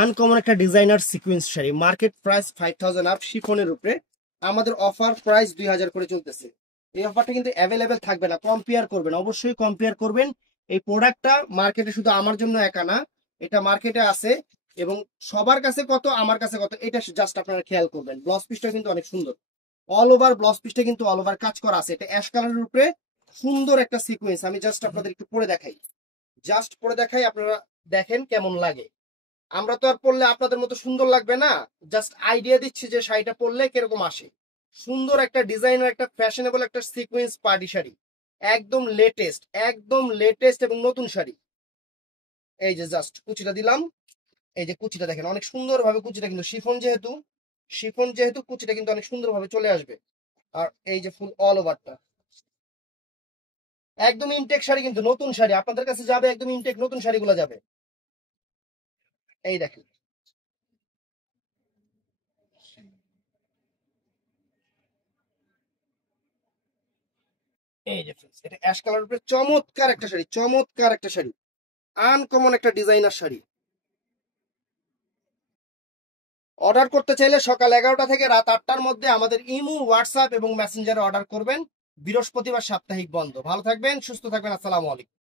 Uncommon একটা designer sequence sari, market price 5000 up, শিফনের উপরে। আমাদের অফার প্রাইস 2000 করে চলতেছে। এই অফারটা কিন্তু অ্যাভেলেবেল থাকবে না, কম্পেয়ার করবেন, অবশ্যই কম্পেয়ার করবেন। এই প্রোডাক্টটা মার্কেটে শুধু আমার জন্য একা না, এটা মার্কেটে আছে এবং সবার কাছে কত, আমার কাছে কত, এটা জাস্ট আপনারা খেয়াল করবেন। ব্লাউজ পিসটা কিন্তু অনেক সুন্দর, অল ওভার ব্লাউজ পিসটা কিন্তু অল ওভার কাজ করা আছে। এটা অ্যাশ কালারের উপরে সুন্দর একটা সিকোয়েন্স। আমি জাস্ট আপনাদের একটু পরে দেখাই, আপনারা দেখেন কেমন লাগে। আমরা তো আর পড়লে আপনাদের মতো সুন্দর লাগবে না, জাস্ট আইডিয়া দিচ্ছি যে শাড়িটা পরলে কিরকম আসে। সুন্দর একটা ডিজাইনার, একটা ফ্যাশনেবল একটা সিকোয়েন্স পার্টি শাড়ি, একদম লেটেস্ট, একদম লেটেস্ট এবং নতুন শাড়ি। এই যে জাস্ট কুচিটা দিলাম, এই যে কুচিটা দেখেন অনেক সুন্দর ভাবে, কুচিটা কিন্তু শিফন যেহেতু কুচিটা কিন্তু অনেক সুন্দর ভাবে চলে আসবে। আর এই যে ফুল অল ওভারটা একদম ইনটেক শাড়ি, কিন্তু নতুন শাড়ি আপনাদের কাছে যাবে, একদম ইনটেক নতুন শাড়িগুলো যাবে। এই দেখেন, এই যে friends, এটা অ্যাশ কালার উপরে চমৎকার একটা শাড়ি, চমৎকার একটা শাড়ি, আনকমন একটা ডিজাইনার শাড়ি। অর্ডার করতে চাইলে সকাল 11টা থেকে রাত 8টার মধ্যে আমাদের ইমো, হোয়াটসঅ্যাপ এবং মেসেঞ্জারে অর্ডার করবেন। বৃহস্পতিবার সাপ্তাহিক বন্ধ। ভালো থাকবেন, সুস্থ থাকবেন, আসসালামু আলাইকুম।